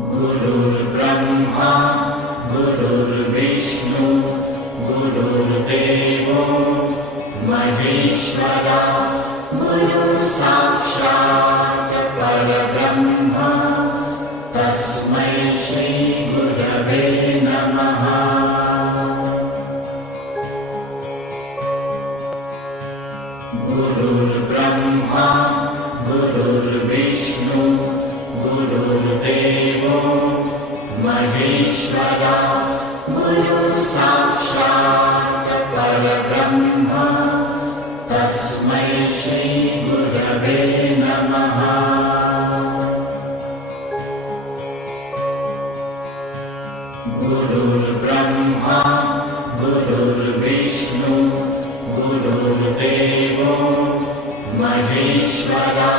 गुरुर्ब्रह्मा गुरुर्विष्णु गुरुर्देवो महेश्वरा गुरुसाक्षात् परब्रह्म तस्मै श्री गुरवे नमः। गुरुर्ब्रह्मा गुरुर्विष्णु गुरुर्देवो महेश्वरा गुरुसाक्षात् परब्रह्म तस्मै श्री गुरवे नमः। गुरुर्ब्रह्मा गुरुर्विष्णु गुरुर्देवो महेश्वरा